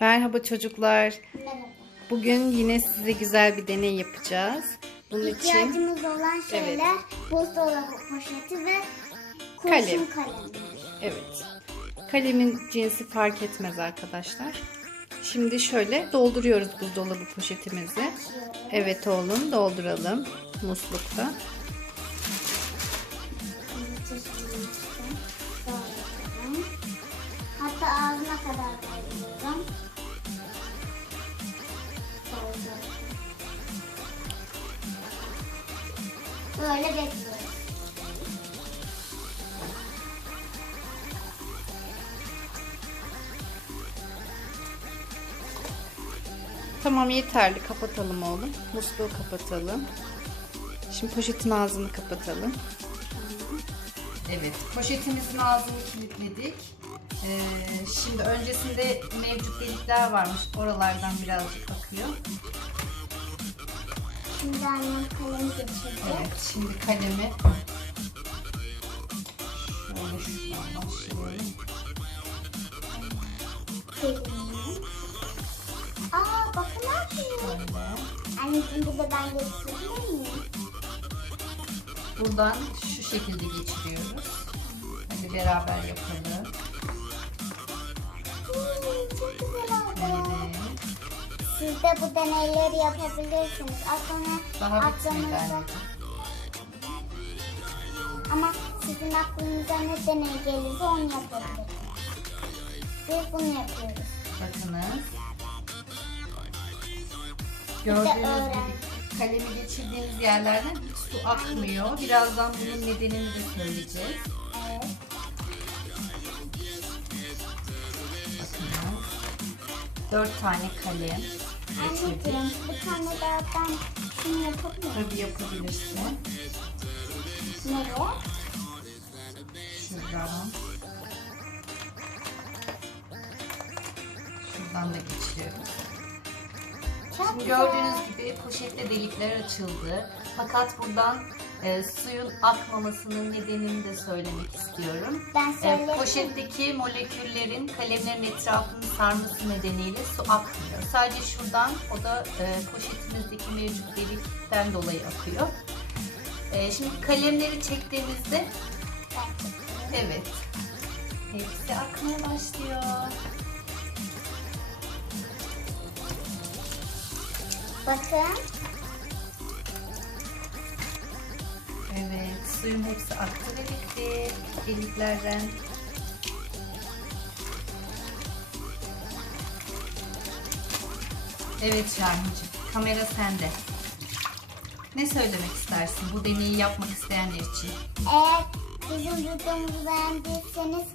Merhaba çocuklar. Merhaba. Bugün yine size güzel bir deney yapacağız. Bunun için İhtiyacımız olan şeyler buzdolabı poşeti ve kurşun Kalem. kalem. evet. Kalemin cinsi fark etmez arkadaşlar. Şimdi şöyle dolduruyoruz buzdolabı poşetimizi. Evet oğlum dolduralım muslukta. Böyle bekliyoruz. Tamam yeterli kapatalım oğlum. Musluğu kapatalım. Şimdi poşetin ağzını kapatalım. Evet poşetimizin ağzını kilitledik. Ee, şimdi öncesinde mevcut delikler varmış. Oralardan birazcık akıyor. Şimdi annem kalem geçirdi. Evet şimdi kalemi şöyle şuradan başlayalım. Kalemi. Aa bakın ne yapıyor. Anneciğim bir de ben geçirebilir miyim? Buradan şu şekilde geçiriyoruz. Hadi beraber yapalım. Hmm, çok güzel. Siz de bu deneyleri yapabilirsiniz. Aklına, Daha aklınıza, ama sizin aklınıza ne deney gelirse onu yapabilirsiniz. Biz bunu yapıyoruz. Bakınız. Gördüğünüz gibi kalemi geçirdiğimiz yerlerden hiç su akmıyor. Birazdan bunun nedenini de söyleyeceğiz. Evet. 4 tane kalem getirdik. Anneciğim bir tane daha ben şunu yapabilir miyim? Tabii yapabilirsin. Nereye? Şuradan. Şuradan da geçiriyoruz. Şimdi gördüğünüz gibi poşette delikler açıldı. Fakat buradan e, suyun akmamasının nedenini de söylemek istiyorum. Ben E, söyledim. poşetteki moleküllerin kalemlerin etrafını sarması nedeniyle su akmıyor. Sadece şuradan o da e, poşetimizdeki mevcut delikten dolayı akıyor. E, şimdi kalemleri çektiğimizde evet hepsi akmaya başlıyor. Bakın. Evet, suyun hepsi aktı ve bitti. Deliklerden. Evet Şahin'ciğim, kamera sende. Ne söylemek istersin bu deneyi yapmak isteyenler için? Eğer bizim videomuzu beğendiyseniz